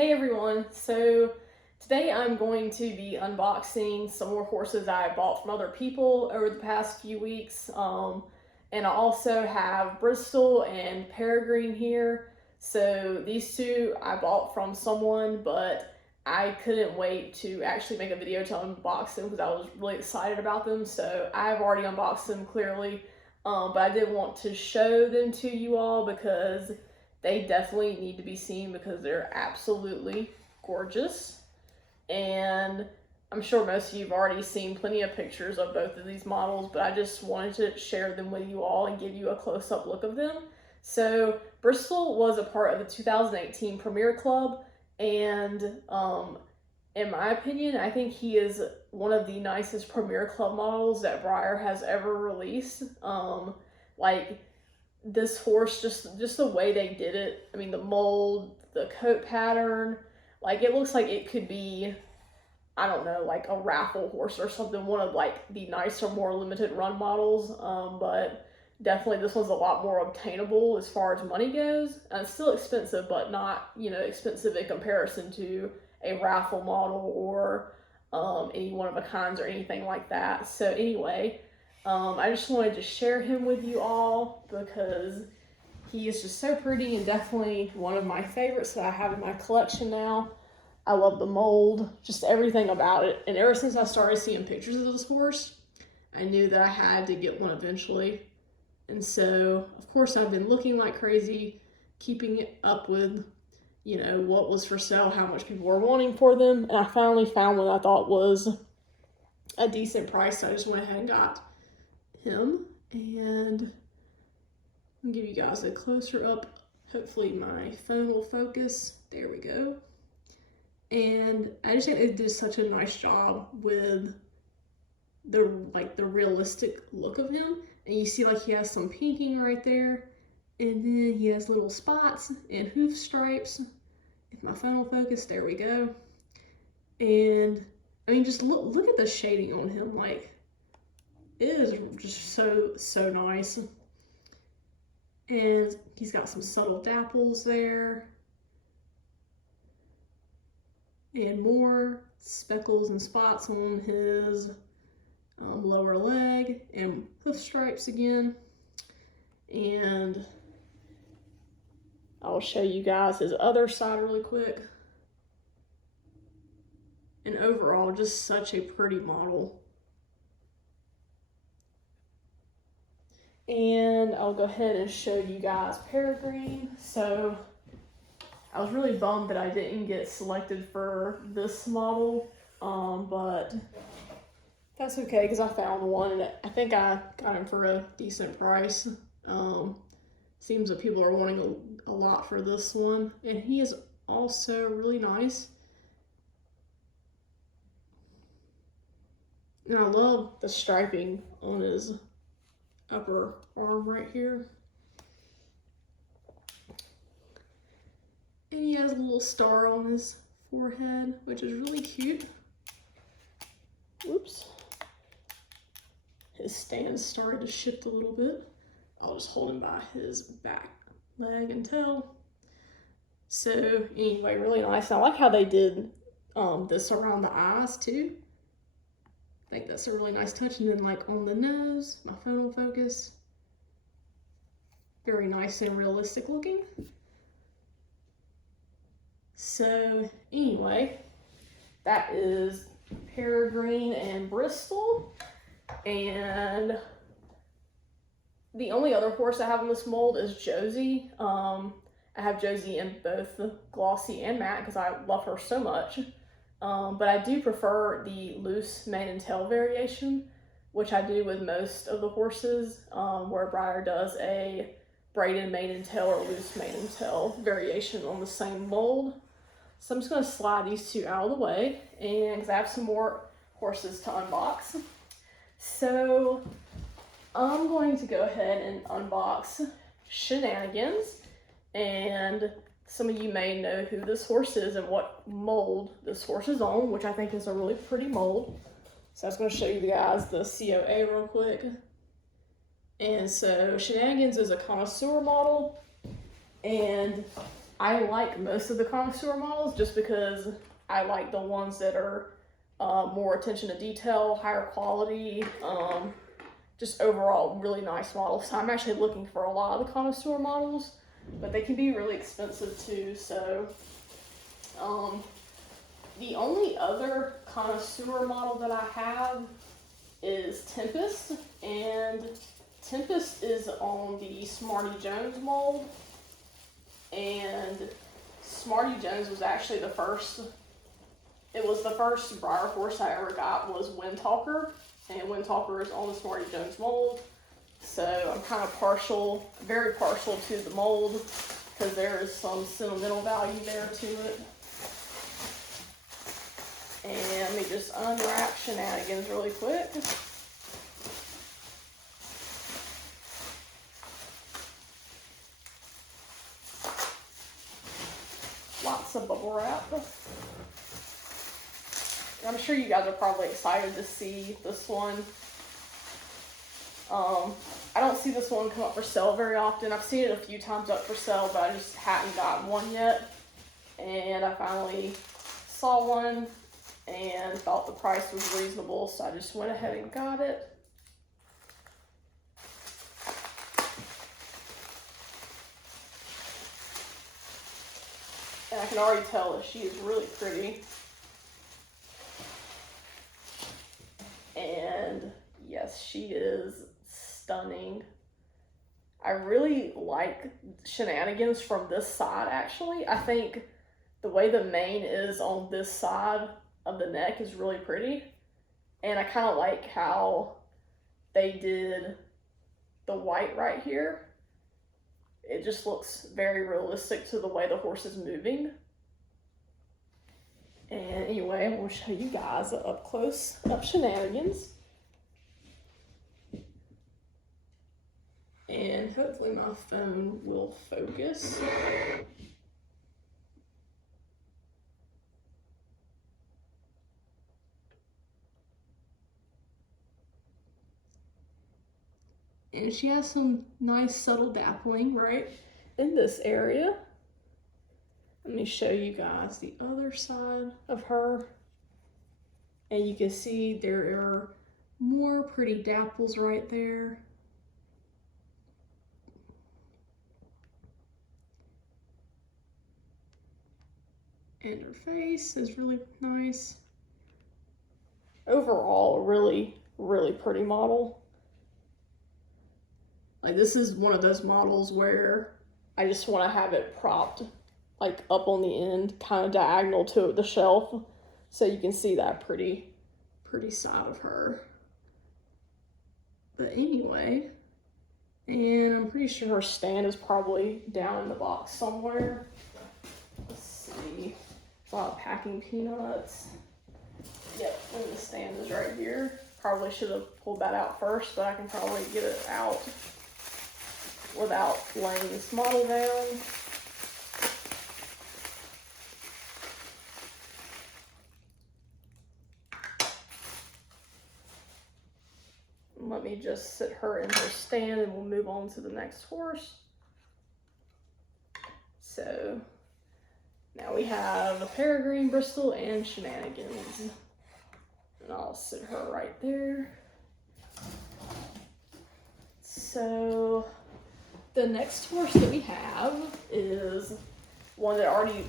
Hey everyone, so today I'm going to be unboxing some more horses I bought from other people over the past few weeks. And I also have Bristol and Peregrine here. So these two I bought from someone, but I couldn't wait to actually make a video to unbox them because I was really excited about them. So I've already unboxed them clearly, but I did want to show them to you all because they definitely need to be seen because they're absolutely gorgeous. And I'm sure most of you have already seen plenty of pictures of both of these models, but I just wanted to share them with you all and give you a close-up look of them. So Bristol was a part of the 2018 Premier Club, and in my opinion, I think he is one of the nicest Premier Club models that Breyer has ever released. This horse, just the way they did it, I mean, the mold, the coat pattern, like it looks like it could be, I don't know, like a raffle horse or something, one of like the nicer, more limited run models. But definitely this one's a lot more obtainable as far as money goes. And it's still expensive, but not, expensive in comparison to a raffle model or any one of a kinds or anything like that. So anyway, I just wanted to share him with you all because he is just so pretty and definitely one of my favorites that I have in my collection now. I love the mold, just everything about it. And ever since I started seeing pictures of this horse, I knew that I had to get one eventually. And so, of course, I've been looking like crazy, keeping up with, what was for sale, how much people were wanting for them. And I finally found one I thought was a decent price. So I just went ahead and got him, and I'll give you guys a closer up. Hopefully my phone will focus. There we go. And I just think they did such a nice job with the realistic look of him. And you see like he has some pinking right there, and then he has little spots and hoof stripes. If my phone will focus, there we go. And I mean, just look at the shading on him. Like, it is just so nice. And he's got some subtle dapples there. And more speckles and spots on his lower leg and hoof stripes again. And I'll show you guys his other side really quick. And overall, just such a pretty model. And I'll go ahead and show you guys Peregrine. So I was really bummed that I didn't get selected for this model, but that's okay because I found one and I think I got him for a decent price. Seems that people are wanting a lot for this one, and he is also really nice. And I love the striping on his upper arm right here. And he has a little star on his forehead, which is really cute. Whoops. His stand started to shift a little bit. I'll just hold him by his back leg and tail. So anyway, really nice. And I like how they did this around the eyes too. I think that's a really nice touch. And then like on the nose, my phone will focus. Very nice and realistic looking. So anyway, that is Peregrine and Bristol. And the only other horse I have in this mold is Josie. I have Josie in both Glossy and matte because I love her so much. But I do prefer the loose mane and tail variation, which I do with most of the horses, where Breyer does a braided mane and tail or loose mane and tail variation on the same mold. So I'm just going to slide these two out of the way, and because I have some more horses to unbox. So I'm going to go ahead and unbox Shenanigans, and some of you may know who this horse is and what mold this horse is on, which I think is a really pretty mold. So I was going to show you guys the COA real quick. And so Shenanigans is a Connoisseur model, and I like most of the Connoisseur models just because I like the ones that are more attention to detail, higher quality, just overall really nice models. So I'm actually looking for a lot of the Connoisseur models, but they can be really expensive too. So the only other Connoisseur model that I have is Tempest, and Tempest is on the Smarty Jones mold, and Smarty Jones was actually the first Breyer horse I ever got was Windtalker, and Windtalker is on the Smarty Jones mold. So I'm kind of very partial to the mold because there is some sentimental value there to it. And let me just unwrap Shenanigans really quick. Lots of bubble wrap. I'm sure you guys are probably excited to see this one. I don't see this one come up for sale very often. I've seen it a few times up for sale, but I just hadn't gotten one yet. And I finally saw one and thought the price was reasonable, so I just went ahead and got it. And I can already tell that she is really pretty. And yes, she is stunning. I really like Shenanigans from this side, actually. I think the way the mane is on this side of the neck is really pretty. And I kind of like how they did the white right here. It just looks very realistic to the way the horse is moving. And anyway, I'm going to show you guys up close of Shenanigans. And hopefully my phone will focus. And she has some nice subtle dappling right in this area. Let me show you guys the other side of her. And you can see there are more pretty dapples right there. And her face is really nice. Overall, a really, really pretty model. Like, this is one of those models where I just want to have it propped like up on the end, kind of diagonal to the shelf, so you can see that pretty side of her. But anyway, and I'm pretty sure her stand is probably down in the box somewhere. Let's see. A lot of packing peanuts. Yep, and the stand is right here. Probably should have pulled that out first, but I can probably get it out without laying this model down. Let me just sit her in her stand and we'll move on to the next horse. So now we have a Peregrine, Bristol, and Shenanigans. And I'll sit her right there. So the next horse that we have is one that I already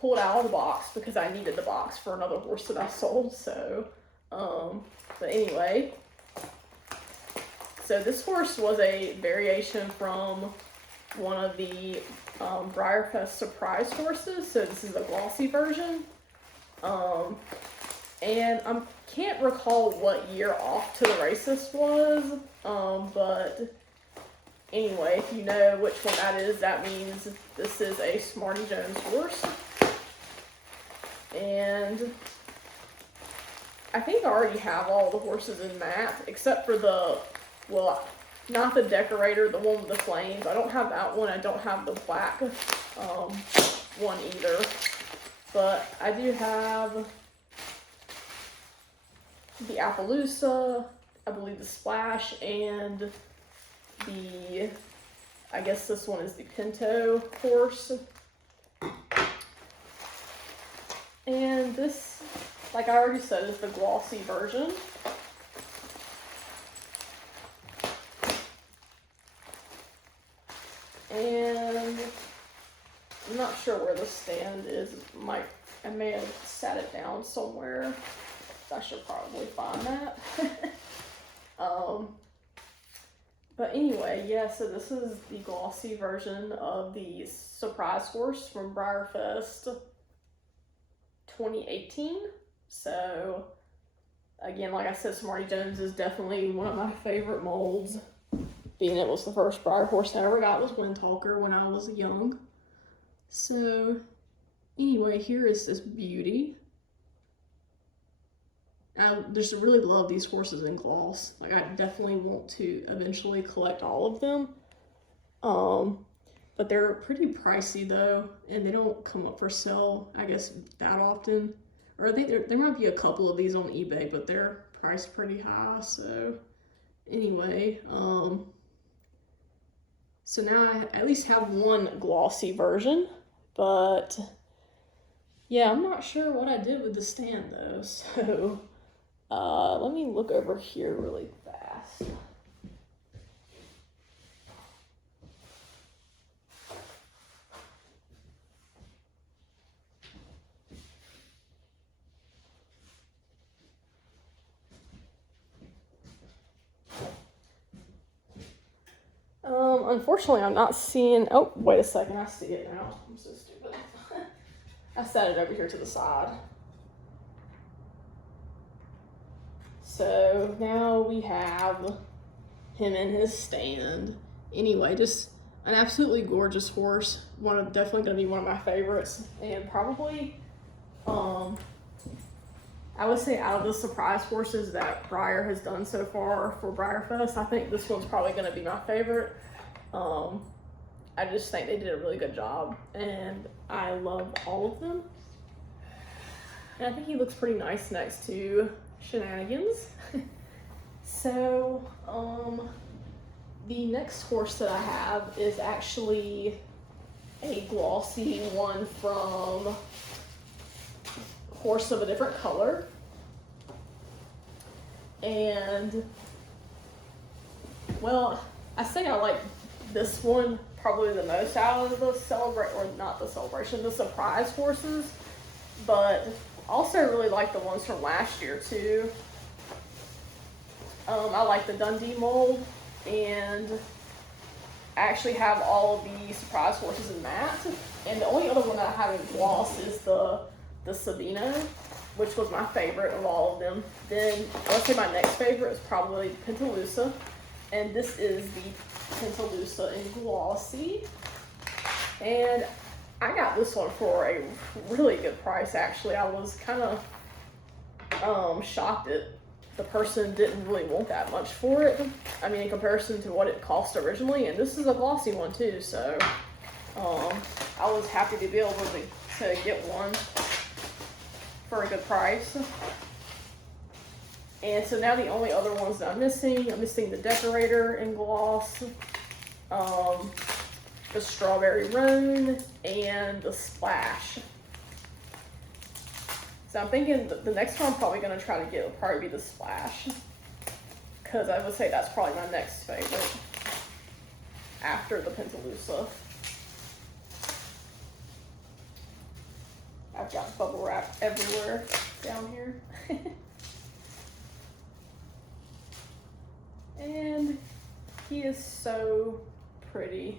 pulled out of the box because I needed the box for another horse that I sold. So, but anyway, so this horse was a variation from one of the Breyerfest surprise horses. So this is a Glossy version. And I can't recall what year off to the race this was, but anyway, if you know which one that is, that means this is a Smarty Jones horse. And I think I already have all the horses in matte, except for the, well, not the decorator, the one with the flames. I don't have that one. I don't have the black one either. But I do have the Pintaloosa, I believe the Splash, and the, I guess this one is the Pinto horse. And this, like I already said, is the glossy version. And I'm not sure where the stand is. I may have sat it down somewhere. I should probably find that. But anyway, yeah, so this is the glossy version of the Surprise Horse from Breyerfest 2018. So again, like I said, Smarty Jones is definitely one of my favorite molds. Being it was the first Breyer horse I ever got was Windtalker when I was young. So anyway, here is this beauty. I just really love these horses in gloss. Like, I definitely want to eventually collect all of them. But they're pretty pricey though, and they don't come up for sale, I guess, that often. Or I think there might be a couple of these on eBay, but they're priced pretty high. So anyway, so now I at least have one glossy version, but yeah, I'm not sure what I did with the stand though. So let me look over here really fast. Unfortunately, I'm not seeing, oh, wait a second, I see it now. I'm so stupid. I set it over here to the side. So now we have him in his stand. Anyway, just an absolutely gorgeous horse. Definitely gonna be one of my favorites, and probably, I would say out of the surprise horses that Breyer has done so far for Breyerfest, I think this one's probably gonna be my favorite. I just think they did a really good job, and I love all of them. And I think he looks pretty nice next to Shenanigans. So, the next horse that I have is actually a glossy one from Horse of a Different Color. And, well, I say I like this one probably the most out of the the surprise horses, but also really like the ones from last year too. I like the Dundee mold, and I actually have all of the surprise horses in matte, and the only other one that I have in gloss is the Sabino, which was my favorite of all of them. Then I would say my next favorite is probably Pintaloosa, and this is the Pintaloosa in glossy, and I got this one for a really good price. Actually, I was kind of shocked that the person didn't really want that much for it. I mean, in comparison to what it cost originally, and this is a glossy one too, so I was happy to be able to get one for a good price. And so now the only other ones that I'm missing the Decorator in gloss, the Strawberry Roan, and the Splash. So I'm thinking the next one I'm probably going to try to get will probably be the Splash, because I would say that's probably my next favorite after the Pintaloosa. I've got bubble wrap everywhere down here. And he is so pretty.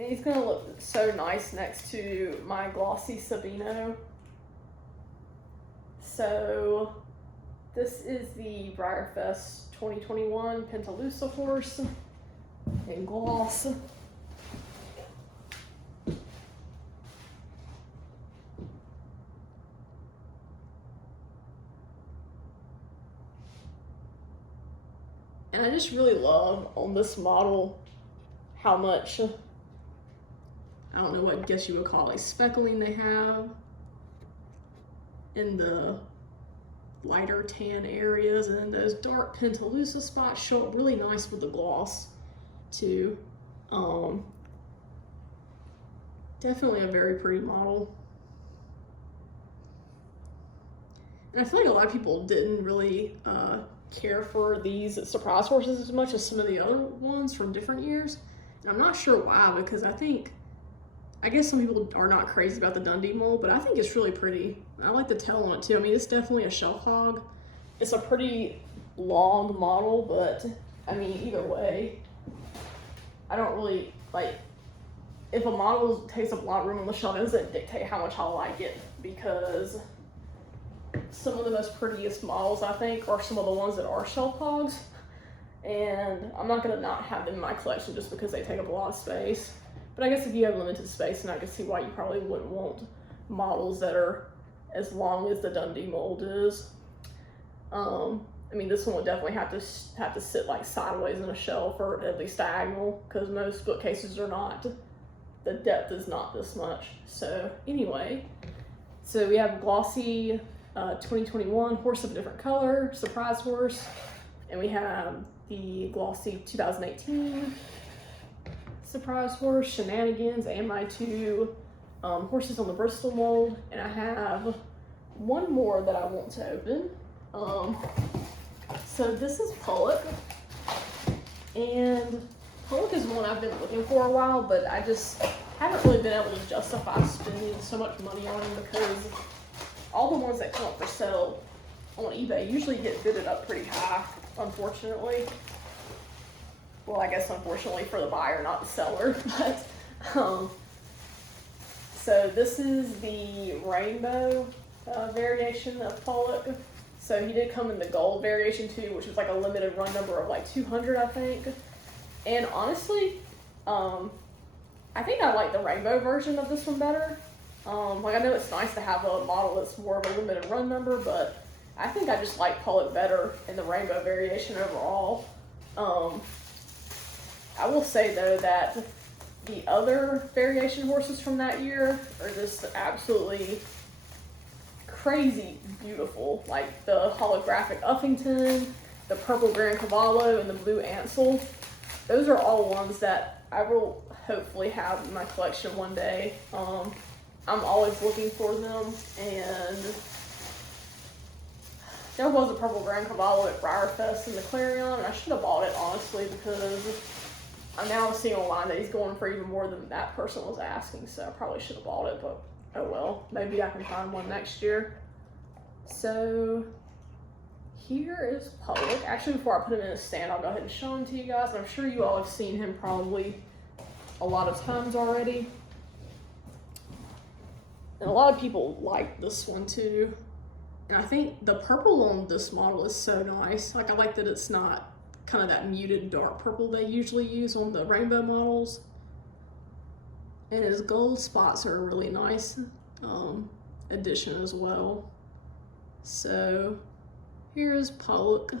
And he's gonna look so nice next to my glossy Sabino. So this is the Breyerfest 2021 Pintaloosa horse in gloss. And I just really love on this model how much, I don't know what I guess you would call it, speckling they have in the lighter tan areas, and then those dark Pintaloosa spots show up really nice with the gloss too. Definitely a very pretty model. And I feel like a lot of people didn't really care for these surprise horses as much as some of the other ones from different years. And I'm not sure why, because I guess some people are not crazy about the Dundee mold, but I think it's really pretty. I like the tail on it too. I mean, it's definitely a shelf hog. It's a pretty long model, but I mean, either way, I don't really like, if a model takes up a lot of room on the shelf, it doesn't dictate how much I like it, because some of the most prettiest models, I think, are some of the ones that are shelf hogs, and I'm not gonna not have them in my collection just because they take up a lot of space. But I guess if you have limited space, and I can see why you probably wouldn't want models that are as long as the Dundee mold is. I mean, this one would definitely have to sit like sideways in a shelf, or at least diagonal, because most bookcases are not. The depth is not this much. So anyway, so we have Glossy 2021 horse of a different color, surprise horse, and we have the Glossy 2018 surprise horse, Shenanigans, and my two horses on the Bristol mold. And I have one more that I want to open. So this is Pollock, and Pollock is one I've been looking for a while, but I just haven't really been able to justify spending so much money on him, because all the ones that come up for sale on eBay usually get bidded up pretty high, unfortunately. Well, I guess unfortunately for the buyer, not the seller, but so this is the rainbow variation of Pollock. So he did come in the gold variation too, which was like a limited run number of like 200, I think. And honestly, I think I like the rainbow version of this one better. Like, I know it's nice to have a model that's more of a limited run number, but I think I just like Pollock better in the rainbow variation overall. I will say though that the other variation horses from that year are just absolutely crazy beautiful. Like the holographic Uffington, the purple Grand Cavallo, and the blue Ansel. Those are all ones that I will hopefully have in my collection one day. I'm always looking for them, and there was a purple Grand Cavallo at Breyerfest in the Clarion, and I should have bought it honestly, because I'm now seeing online that he's going for even more than that person was asking, so I probably should have bought it, but oh well, maybe I can find one next year. So here is Pollock. Actually, before I put him in a stand, I'll go ahead and show him to you guys. I'm sure you all have seen him probably a lot of times already. And a lot of people like this one too. And I think the purple on this model is so nice. Like, I like that it's not kind of that muted dark purple they usually use on the rainbow models. And his gold spots are a really nice addition as well. So here's Pollock.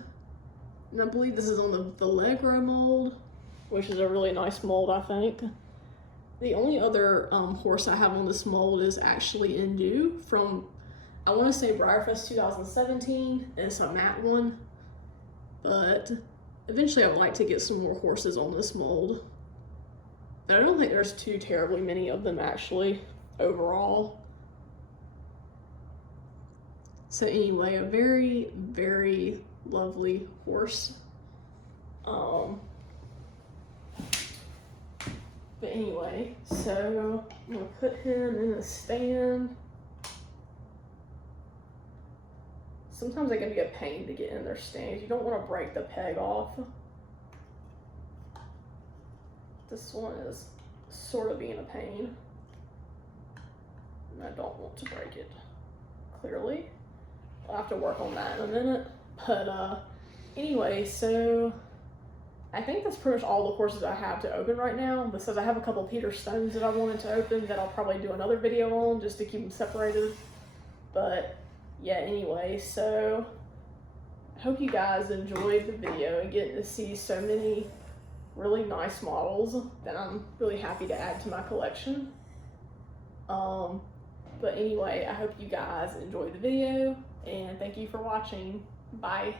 And I believe this is on the Allegro mold, which is a really nice mold, I think. The only other horse I have on this mold is actually Indu from, I want to say Breyerfest 2017. It's a matte one, but eventually I would like to get some more horses on this mold. But I don't think there's too terribly many of them actually overall. So anyway, a very, very lovely horse. But anyway, so I'm gonna put him in a stand. Sometimes they can be a pain to get in their stands. You don't want to break the peg off. This one is sort of being a pain, and I don't want to break it, clearly. I'll have to work on that in a minute. But anyway, so I think that's pretty much all the horses I have to open right now. Besides, I have a couple Peter Stones that I wanted to open that I'll probably do another video on just to keep them separated. But yeah, anyway, so I hope you guys enjoyed the video and getting to see so many really nice models that I'm really happy to add to my collection. But anyway, I hope you guys enjoyed the video, and thank you for watching. Bye.